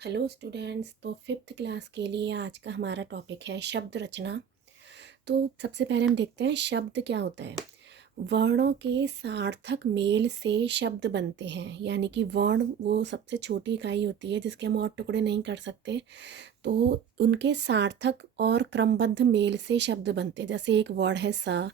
Hello students. तो fifth class के लिए आज का हमारा टॉपिक है शब्द रचना। तो सबसे पहले हम देखते हैं शब्द क्या होता है। वर्णों के सार्थक मेल से शब्द बनते हैं, यानी कि वर्ण वो सबसे छोटी इकाई होती है जिसके हम और टुकड़े नहीं कर सकते। तो उनके सार्थक और क्रमबद्ध मेल से शब्द बनते हैं। जैसे एक वर्ड है स,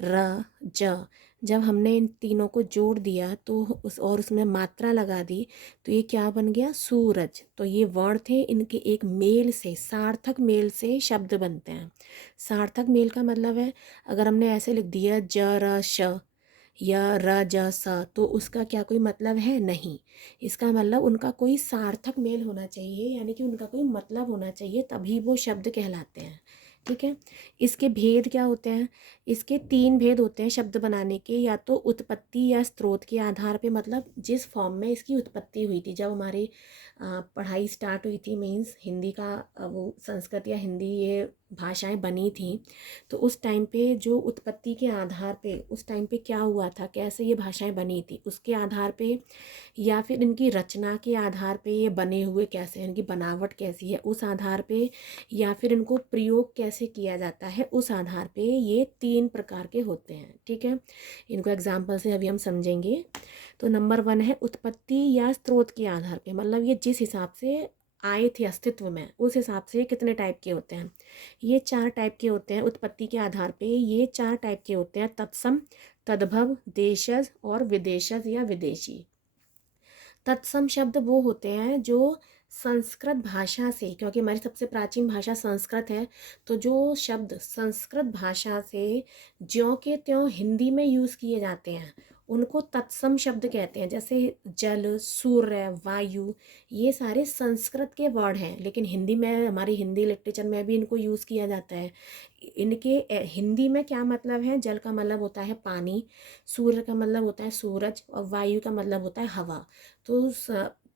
र, ज। जब हमने इन तीनों को जोड़ दिया तो उसमें मात्रा लगा दी तो ये क्या बन गया? सूरज। तो ये वर्ड थे, इनके एक मेल से, सार्थक मेल से शब्द बनते हैं। सार्थक मेल का मतलब है, अगर हमने ऐसे लिख दिया ज र श या र ज स, तो उसका क्या कोई मतलब है? नहीं। इसका मतलब उनका कोई सार्थक मेल होना चाहिए, यानी कि उनका कोई मतलब होना चाहिए, तभी वो शब्द कहलाते हैं। ठीक है। इसके भेद क्या होते हैं? इसके तीन भेद होते हैं शब्द बनाने के। या तो उत्पत्ति या स्रोत के आधार पे, मतलब जिस फॉर्म में इसकी उत्पत्ति हुई थी, जब हमारी पढ़ाई स्टार्ट हुई थी, मीन्स हिंदी का वो संस्कृत या हिंदी ये भाषाएं बनी थी, तो उस टाइम पे जो उत्पत्ति के आधार पे, उस टाइम पे क्या हुआ था, कैसे ये भाषाएं बनी थी, उसके आधार पे, या फिर इनकी रचना के आधार पे ये बने हुए कैसे हैं, इनकी बनावट कैसी है उस आधार पे, या फिर इनको प्रयोग कैसे किया जाता है उस आधार पे, ये तीन प्रकार के होते हैं। ठीक है। इनको एग्जाम्पल से अभी हम समझेंगे। तो नंबर 1 है उत्पत्ति या स्रोत के आधार पे, मतलब ये जिस हिसाब से आए थे अस्तित्व में, उस हिसाब से कितने टाइप के होते हैं। ये 4 टाइप के होते हैं उत्पत्ति के आधार पे। ये 4 टाइप के होते हैं: तत्सम, तद्भव, देशज और विदेशज या विदेशी। तत्सम शब्द वो होते हैं जो संस्कृत भाषा से, क्योंकि हमारी सबसे प्राचीन भाषा संस्कृत है, तो जो शब्द संस्कृत भाषा से ज्यों के त्यों हिंदी में यूज़ किए जाते हैं उनको तत्सम शब्द कहते हैं। जैसे जल, सूर्य, वायु, ये सारे संस्कृत के वर्ड हैं, लेकिन हिंदी में, हमारी हिंदी लिटरेचर में भी इनको यूज़ किया जाता है। इनके हिंदी में क्या मतलब है? जल का मतलब होता है पानी, सूर्य का मतलब होता है सूरज, और वायु का मतलब होता है हवा। तो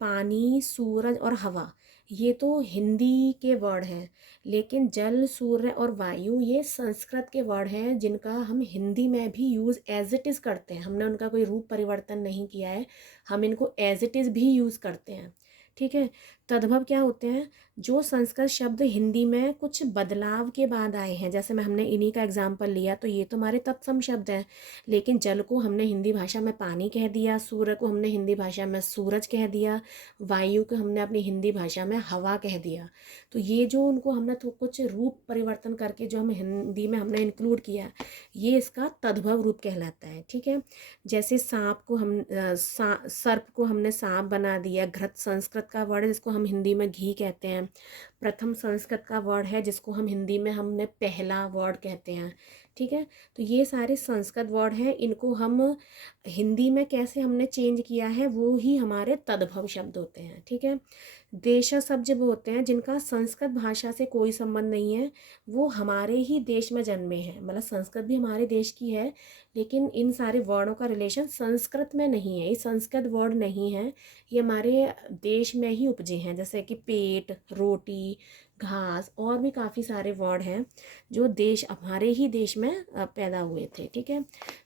पानी, सूरज और हवा, ये तो हिंदी के वर्ड हैं, लेकिन जल, सूर्य और वायु ये संस्कृत के वर्ड हैं, जिनका हम हिंदी में भी यूज़ एज इट इज़ करते हैं। हमने उनका कोई रूप परिवर्तन नहीं किया है, हम इनको एज इट इज़ भी यूज़ करते हैं। ठीक है। तद्भव क्या होते हैं? जो संस्कृत शब्द हिंदी में कुछ बदलाव के बाद आए हैं, जैसे मैं हमने इन्हीं का एग्जाम्पल लिया, तो ये तो हमारे तत्सम शब्द हैं। लेकिन जल को हमने हिंदी भाषा में पानी कह दिया, सूर्य को हमने हिंदी भाषा में सूरज कह दिया, वायु को हमने अपनी हिंदी भाषा में हवा कह दिया। तो ये जो उनको हमने तो कुछ रूप परिवर्तन करके जो हम हिंदी में हमने इंक्लूड किया, ये इसका तद्भव रूप कहलाता है। ठीक है। जैसे सांप को हम सर्प को हमने सांप बना दिया। घृत संस्कृत का वर्ड है जिसको हम हिंदी में घी कहते हैं। प्रथम संस्कृत का वर्ड है जिसको हम हिंदी में हमने पहला वर्ड कहते हैं। ठीक है। तो ये सारे संस्कृत वर्ड हैं, इनको हम हिंदी में कैसे हमने चेंज किया है, वो ही हमारे तद्भव शब्द होते हैं। ठीक है। देशज शब्द जब होते हैं जिनका संस्कृत भाषा से कोई संबंध नहीं है, वो हमारे ही देश में जन्मे हैं, मतलब संस्कृत भी हमारे देश की है, लेकिन इन सारे वर्डों का रिलेशन संस्कृत में नहीं है, ये संस्कृत वर्ड नहीं है, ये हमारे देश में ही उपजे हैं। जैसे कि पेट, रोटी, घास, और भी काफ़ी सारे वर्ड हैं जो देश, हमारे ही देश में पैदा हुए थे। ठीक है।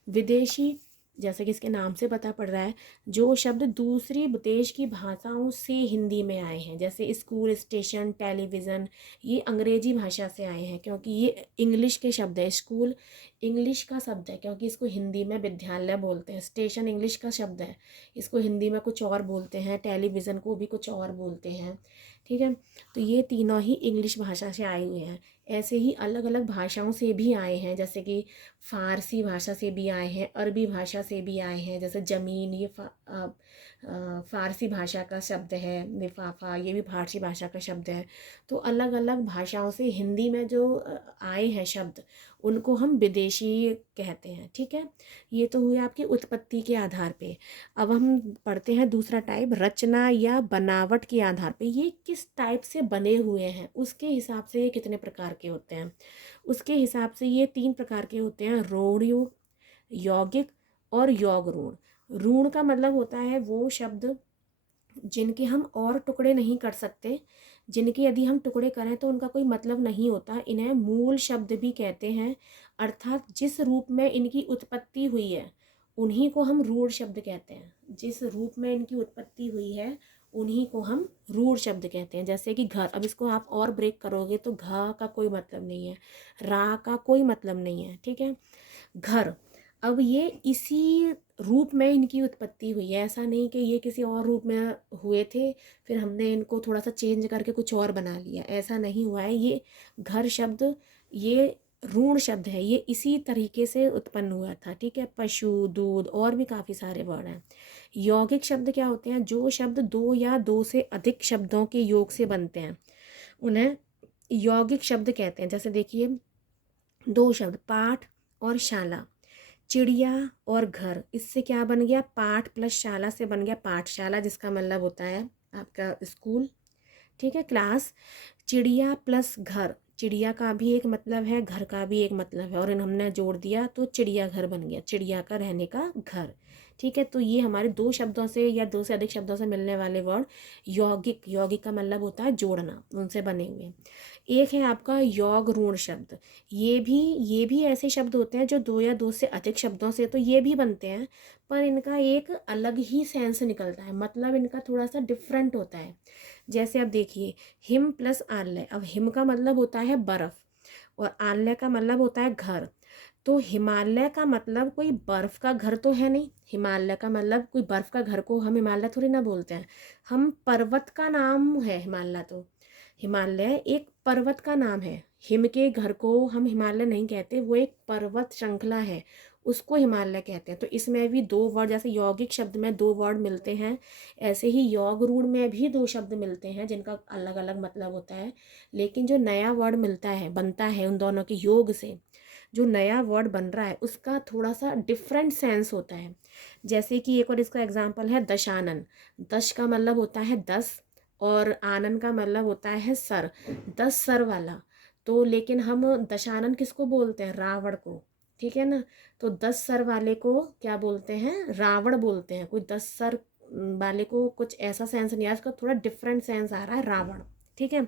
विदेशी, जैसे कि इसके नाम से पता पड़ रहा है, जो शब्द दूसरी देश की भाषाओं से हिंदी में आए हैं, जैसे स्कूल, स्टेशन, टेलीविज़न, ये अंग्रेजी भाषा से आए हैं, क्योंकि ये इंग्लिश के शब्द है। स्कूल इंग्लिश का शब्द है, क्योंकि इसको हिंदी में विद्यालय बोलते हैं। स्टेशन इंग्लिश का शब्द है, इसको हिंदी में कुछ और बोलते हैं। टेलीविज़न को भी कुछ और बोलते हैं। ठीक है। तो ये तीनों ही इंग्लिश भाषा से आए हुए हैं। ऐसे ही अलग अलग भाषाओं से भी आए हैं, जैसे कि फ़ारसी भाषा से भी आए हैं, अरबी भाषा से भी आए हैं। जैसे ज़मीन, ये फ़ारसी भाषा का शब्द है। लिफाफा, ये भी फ़ारसी भाषा का शब्द है। तो अलग अलग भाषाओं से हिंदी में जो आए हैं शब्द, उनको हम विदेशी कहते हैं। ठीक है। ये तो हुए आपकी उत्पत्ति के आधार पे। अब हम पढ़ते हैं दूसरा टाइप, रचना या बनावट के आधार पे। ये किस टाइप से बने हुए हैं उसके हिसाब से ये कितने प्रकार के होते हैं, उसके हिसाब से ये 3 प्रकार के होते हैं: रूढ़ युग, यौगिक और योग ऋण। ऋण का मतलब होता है वो शब्द जिनके हम और टुकड़े नहीं कर सकते, जिनके यदि हम टुकड़े करें तो उनका कोई मतलब नहीं होता। इन्हें मूल शब्द भी कहते हैं, अर्थात जिस रूप में इनकी उत्पत्ति हुई है उन्हीं को हम रूढ़ शब्द कहते हैं। जिस रूप में इनकी उत्पत्ति हुई है उन्हीं को हम रूढ़ शब्द कहते हैं। जैसे कि घर, अब इसको आप और ब्रेक करोगे तो घ का कोई मतलब नहीं है, रा का कोई मतलब नहीं है, ठीक है। घर, अब ये इसी रूप में इनकी उत्पत्ति हुई है, ऐसा नहीं कि ये किसी और रूप में हुए थे फिर हमने इनको थोड़ा सा चेंज करके कुछ और बना लिया, ऐसा नहीं हुआ है। ये घर शब्द ये ऋण शब्द है, ये इसी तरीके से उत्पन्न हुआ था, ठीक है। पशु, दूध और भी काफ़ी सारे वर्ड हैं। यौगिक शब्द क्या होते हैं? जो शब्द दो या दो से अधिक शब्दों के योग से बनते हैं उन्हें यौगिक शब्द कहते हैं। जैसे देखिए, दो शब्द पाठ और शाला, चिड़िया और घर, इससे क्या बन गया? पाठ प्लस शाला से बन गया पाठशाला, जिसका मतलब होता है आपका स्कूल, ठीक है, क्लास। चिड़िया प्लस घर, चिड़िया का भी एक मतलब है, घर का भी एक मतलब है, और इन हमने जोड़ दिया तो चिड़िया घर बन गया, चिड़िया का रहने का घर, ठीक है। तो ये हमारे दो शब्दों से या दो से अधिक शब्दों से मिलने वाले वर्ड यौगिक, यौगिक का मतलब होता है जोड़ना, उनसे बने हुए। एक है आपका योग ऋण शब्द, ये भी ऐसे शब्द होते हैं जो दो या दो से अधिक शब्दों से तो ये भी बनते हैं, पर इनका एक अलग ही सेंस निकलता है, मतलब इनका थोड़ा सा डिफरेंट होता है। जैसे अब देखिए, हिम प्लस आलय, अब हिम का मतलब होता है बर्फ और आलय का मतलब होता है घर। तो हिमालय का मतलब कोई बर्फ का घर तो है नहीं, हिमालय का मतलब कोई बर्फ का घर को हम हिमालय थोड़ी ना बोलते हैं, हम पर्वत का नाम है हिमालय। तो हिमालय एक पर्वत का नाम है, हिम के घर को हम हिमालय नहीं कहते, वो एक पर्वत श्रृंखला है, उसको हिमालय कहते हैं। तो इसमें भी दो वर्ड, जैसे यौगिक शब्द में दो वर्ड मिलते हैं, ऐसे ही योग रूढ़ में भी दो शब्द मिलते हैं जिनका अलग अलग मतलब होता है। लेकिन जो नया वर्ड मिलता है, बनता है उन दोनों के योग से, जो नया वर्ड बन रहा है उसका थोड़ा सा डिफरेंट सेंस होता है। जैसे कि एक और इसका एग्जांपल है दशानन, दश का मतलब होता है 10 और आनन का मतलब होता है सर, 10 सर वाला। तो लेकिन हम दशानन किसको बोलते हैं? रावण को, ठीक है ना। तो 10 सर वाले को क्या बोलते हैं? रावण बोलते हैं। कोई 10 सर वाले को कुछ ऐसा सेंस नहीं आ रहा, उसका थोड़ा डिफरेंट सेंस आ रहा है, रावण, ठीक है।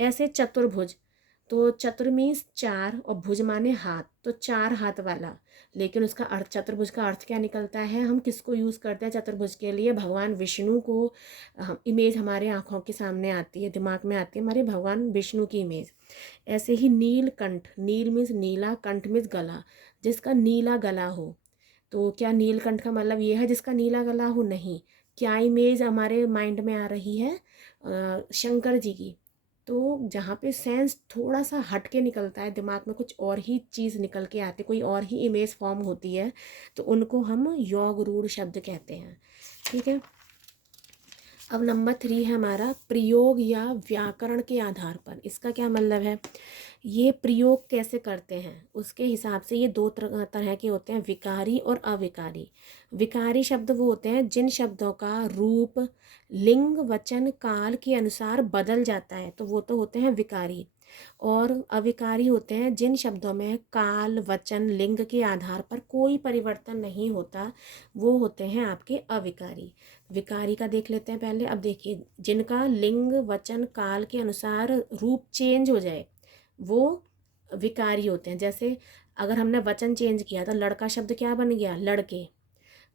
ऐसे चतुर्भुज, तो चतुर मीन्स चार और भुज माने हाथ, तो चार हाथ वाला। लेकिन उसका अर्थ, चतुर्भुज का अर्थ क्या निकलता है? हम किसको यूज़ करते हैं चतुर्भुज के लिए? भगवान विष्णु को इमेज हमारे आँखों के सामने आती है, दिमाग में आती है हमारे भगवान विष्णु की इमेज। ऐसे ही नीलकंठ, नील मीन्स नीला, कंठ मीन्स गला, जिसका नीला गला हो। तो क्या नीलकंठ का मतलब ये है जिसका नीला गला हो? नहीं। क्या इमेज हमारे माइंड में आ रही है? शंकर जी की। तो जहाँ पे सेंस थोड़ा सा हट के निकलता है, दिमाग में कुछ और ही चीज़ निकल के आती है, कोई और ही इमेज फॉर्म होती है, तो उनको हम योग रूढ़ शब्द कहते हैं, ठीक है। अब नंबर 3 है हमारा प्रयोग या व्याकरण के आधार पर। इसका क्या मतलब है? ये प्रयोग कैसे करते हैं उसके हिसाब से ये दो तरह के होते हैं, विकारी और अविकारी। विकारी शब्द वो होते हैं जिन शब्दों का रूप लिंग वचन काल के अनुसार बदल जाता है, तो वो तो होते हैं विकारी। और अविकारी होते हैं जिन शब्दों में काल वचन लिंग के आधार पर कोई परिवर्तन नहीं होता, वो होते हैं आपके अविकारी। विकारी का देख लेते हैं पहले। अब देखिए, जिनका लिंग वचन काल के अनुसार रूप चेंज हो जाए वो विकारी होते हैं। जैसे अगर हमने वचन चेंज किया तो लड़का शब्द क्या बन गया? लड़के।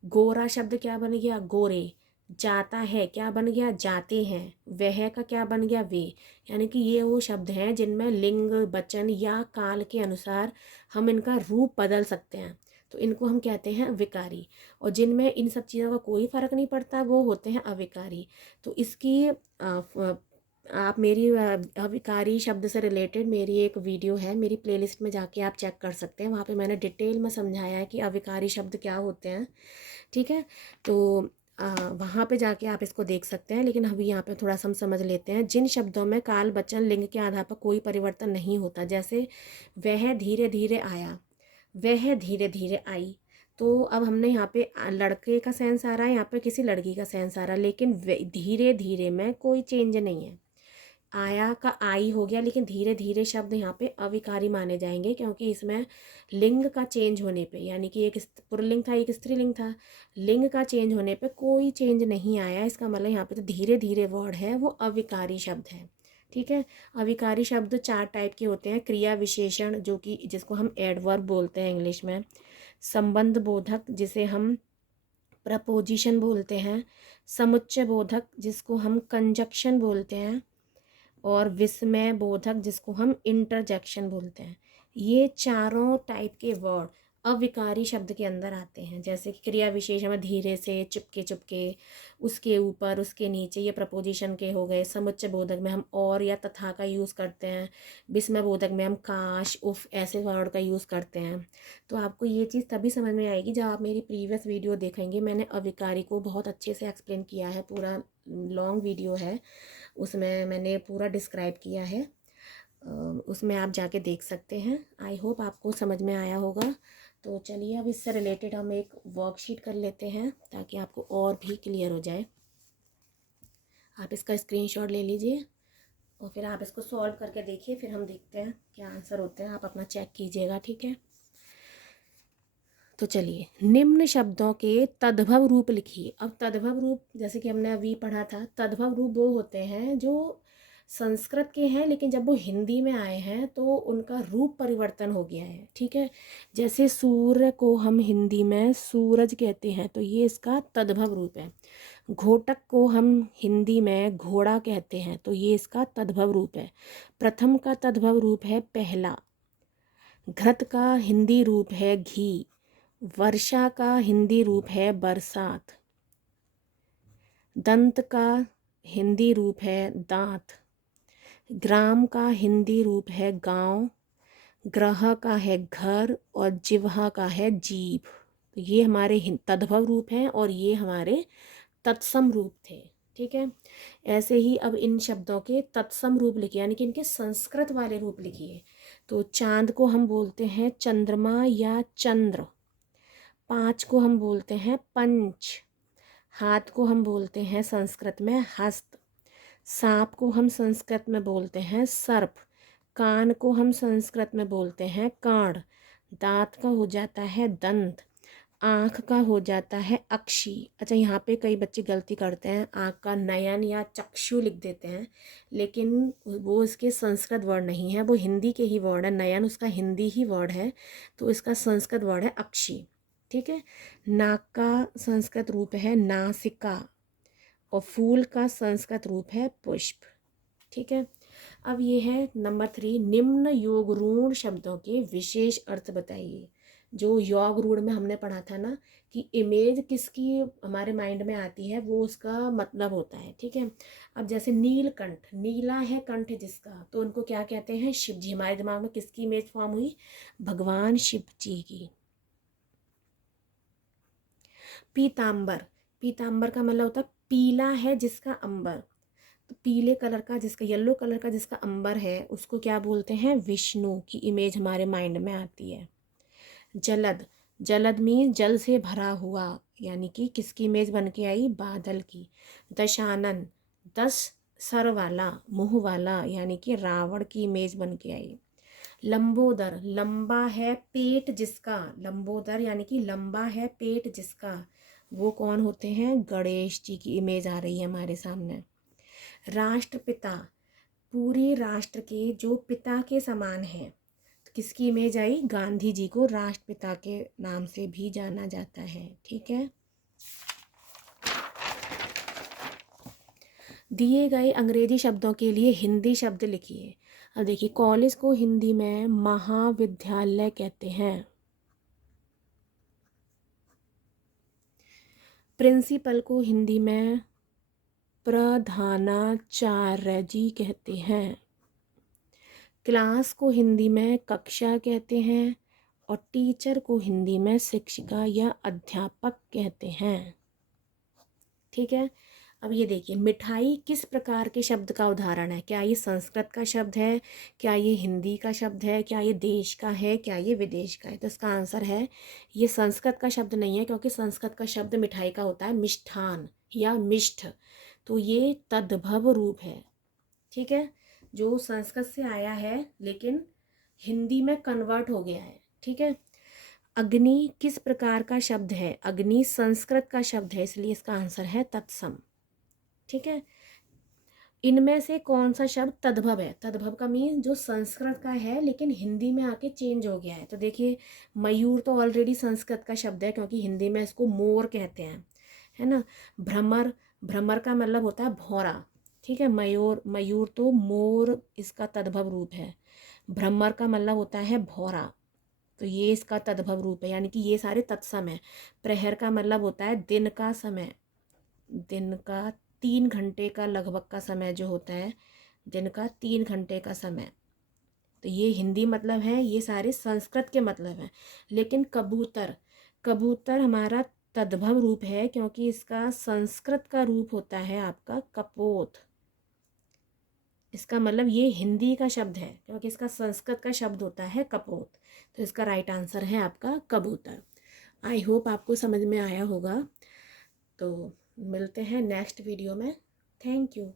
गोरा शब्द क्या बन गया? गोरे। जाता है क्या बन गया? जाते हैं। वह का क्या बन गया? वे। यानी कि ये वो शब्द हैं जिनमें लिंग वचन या काल के अनुसार हम इनका रूप बदल सकते हैं, तो इनको हम कहते हैं विकारी। और जिनमें इन सब चीज़ों का कोई फ़र्क नहीं पड़ता वो होते हैं अविकारी। तो इसकी आप मेरी अविकारी शब्द से रिलेटेड मेरी एक वीडियो है, मेरी प्लेलिस्ट में जाके आप चेक कर सकते हैं, वहाँ पे मैंने डिटेल में समझाया है कि अविकारी शब्द क्या होते हैं, ठीक है। तो वहाँ पे जाके आप इसको देख सकते हैं। लेकिन अभी यहाँ पे थोड़ा सा हम समझ लेते हैं। जिन शब्दों में काल वचन लिंग के आधार पर कोई परिवर्तन नहीं होता, जैसे वह धीरे धीरे आया, वह धीरे धीरे आई। तो अब हमने यहाँ पे लड़के का सेंस आ रहा है, यहाँ पे किसी लड़की का सेंस आ रहा है, लेकिन धीरे धीरे में कोई चेंज नहीं है। आया का आई हो गया, लेकिन धीरे धीरे शब्द यहाँ पे अविकारी माने जाएंगे, क्योंकि इसमें लिंग का चेंज होने पे, यानी कि एक पुल्लिंग था एक स्त्रीलिंग था, लिंग का चेंज होने पे कोई चेंज नहीं आया। इसका मतलब यहाँ पे तो धीरे धीरे वर्ड है वो अविकारी शब्द है, ठीक है। अविकारी शब्द 4 टाइप के होते हैं। क्रिया विशेषण, जो कि जिसको हम एडवर्ब बोलते हैं इंग्लिश में। संबंध बोधक, जिसे हम प्रपोजिशन बोलते हैं। समुच्चय बोधक जिसको हम कंजक्शन बोलते हैं, और विस्मय बोधक जिसको हम इंटरजेक्शन बोलते हैं। ये चारों टाइप के वर्ड अविकारी शब्द के अंदर आते हैं। जैसे कि क्रिया विशेष में धीरे से, चुपके चुपके, उसके ऊपर, उसके नीचे, ये प्रपोजिशन के हो गए। समुच्चय बोधक में हम और या तथा का यूज़ करते हैं। विस्मय बोधक में हम काश, उफ ऐसे वर्ड का यूज़ करते हैं। तो आपको ये चीज़ तभी समझ में आएगी जब आप मेरी प्रीवियस वीडियो देखेंगे। मैंने अविकारी को बहुत अच्छे से एक्सप्लेन किया है, पूरा लॉन्ग वीडियो है, उसमें मैंने पूरा डिस्क्राइब किया है। उसमें आप जाके देख सकते हैं। आई होप आपको समझ में आया होगा। तो चलिए अब इससे रिलेटेड हम एक वर्कशीट कर लेते हैं ताकि आपको और भी क्लियर हो जाए। आप इसका स्क्रीनशॉट ले लीजिए और फिर आप इसको सॉल्व करके देखिए, फिर हम देखते हैं क्या आंसर होते हैं। आप अपना चेक कीजिएगा, ठीक है। तो चलिए, निम्न शब्दों के तद्भव रूप लिखिए। अब तद्भव रूप जैसे कि हमने अभी पढ़ा था, तद्भव रूप वो होते हैं जो संस्कृत के हैं लेकिन जब वो हिंदी में आए हैं तो उनका रूप परिवर्तन हो गया है, ठीक है। जैसे सूर्य को हम हिंदी में सूरज कहते हैं, तो ये इसका तद्भव रूप है। घोटक को हम हिंदी में घोड़ा कहते हैं, तो ये इसका तद्भव रूप है। प्रथम का तद्भव रूप है पहला। घृत का हिंदी रूप है घी। वर्षा का हिंदी रूप है बरसात। दंत का हिंदी रूप है दांत। ग्राम का हिंदी रूप है गांव। ग्रह का है घर और जिह्वा का है जीभ। तो ये हमारे तद्भव रूप हैं और ये हमारे तत्सम रूप थे, ठीक है। ऐसे ही अब इन शब्दों के तत्सम रूप लिखिए, यानी कि इनके संस्कृत वाले रूप लिखिए। तो चांद को हम बोलते हैं चंद्रमा या चंद्र। पाँच को हम बोलते हैं पंच। हाथ को हम बोलते हैं संस्कृत में हस्त। सांप को हम संस्कृत में बोलते हैं सर्प। कान को हम संस्कृत में बोलते हैं कांड। दांत का हो जाता है दंत। आँख का हो जाता है अक्षी। अच्छा, यहाँ पे कई बच्चे गलती करते हैं, आँख का नयन या चक्षु लिख देते हैं, लेकिन वो इसके संस्कृत वर्ड नहीं है, वो हिंदी के ही वर्ड है। नयन उसका हिंदी ही वर्ड है, तो इसका संस्कृत वर्ड है अक्षी, ठीक है। नाक का संस्कृत रूप है नासिका और फूल का संस्कृत रूप है पुष्प, ठीक है। अब ये है नंबर 3, निम्न योग रूढ़ शब्दों के विशेष अर्थ बताइए। जो योग रूढ़ में हमने पढ़ा था ना कि इमेज किसकी हमारे माइंड में आती है, वो उसका मतलब होता है, ठीक है। अब जैसे नीलकंठ, नीला है कंठ जिसका, तो उनको क्या कहते हैं, शिव जी। हमारे दिमाग में किसकी इमेज फॉर्म हुई, भगवान शिव जी की। पीतांबर, पीतांबर का मतलब होता है पीला है जिसका अंबर। तो पीले कलर का जिसका, येलो कलर का जिसका अंबर है, उसको क्या बोलते हैं, विष्णु की इमेज हमारे माइंड में आती है। जलद, जलद मीन जल से भरा हुआ, यानी कि किसकी इमेज बन के आई, बादल की। दशानन, 10 सर वाला, मुंह वाला, यानी कि रावण की इमेज बन के आई। लंबोदर, लंबा है पेट जिसका, लंबोदर यानी कि लंबा है पेट जिसका, वो कौन होते हैं, गणेश जी की इमेज आ रही है हमारे सामने। राष्ट्रपिता, पूरे राष्ट्र के जो पिता के समान है, तो किसकी इमेज आई, गांधी जी को राष्ट्रपिता के नाम से भी जाना जाता है, ठीक है। दिए गए अंग्रेजी शब्दों के लिए हिंदी शब्द लिखिए। अब देखिए, कॉलेज को हिंदी में महाविद्यालय कहते हैं। प्रिंसिपल को हिंदी में प्रधानाचार्य जी कहते हैं। क्लास को हिंदी में कक्षा कहते हैं और टीचर को हिंदी में शिक्षिका या अध्यापक कहते हैं, ठीक है। अब ये देखिए, मिठाई किस प्रकार के शब्द का उदाहरण है, क्या ये संस्कृत का शब्द है, क्या ये हिंदी का शब्द है, क्या ये देश का है, क्या ये विदेश का है। तो इसका आंसर है ये संस्कृत का शब्द नहीं है, क्योंकि संस्कृत का शब्द मिठाई का होता है मिष्ठान या मिष्ठ। तो ये तद्भव रूप है, ठीक है, जो संस्कृत से आया है लेकिन हिंदी में कन्वर्ट हो गया है, ठीक है। अग्नि किस प्रकार का शब्द है, अग्नि संस्कृत का शब्द है, इसलिए इसका आंसर है तत्सम, ठीक है। इनमें से कौन सा शब्द तद्भव है, तद्भव का मीन जो संस्कृत का है लेकिन हिंदी में आके चेंज हो गया है। तो देखिए, मयूर तो ऑलरेडी संस्कृत का शब्द है क्योंकि हिंदी में इसको मोर कहते हैं, है ना। भ्रमर, भ्रमर का मतलब होता है भौरा, ठीक है। मयूर, मयूर तो मोर इसका तद्भव रूप है। भ्रमर का मतलब होता है भौरा, तो ये इसका तद्भव रूप है, यानी कि ये सारे तत्सम है। प्रहर का मतलब होता है दिन का समय, दिन का 3 घंटे का लगभग का समय जो होता है, दिन का 3 घंटे का समय। तो ये हिंदी मतलब है, ये सारे संस्कृत के मतलब हैं। लेकिन कबूतर, कबूतर हमारा तद्भव रूप है, क्योंकि इसका संस्कृत का रूप होता है आपका कपोत। इसका मतलब ये हिंदी का शब्द है, क्योंकि इसका संस्कृत का शब्द होता है कपोत। तो इसका राइट आंसर है आपका कबूतर। आई होप आपको समझ में आया होगा। तो मिलते हैं नेक्स्ट वीडियो में। Thank you.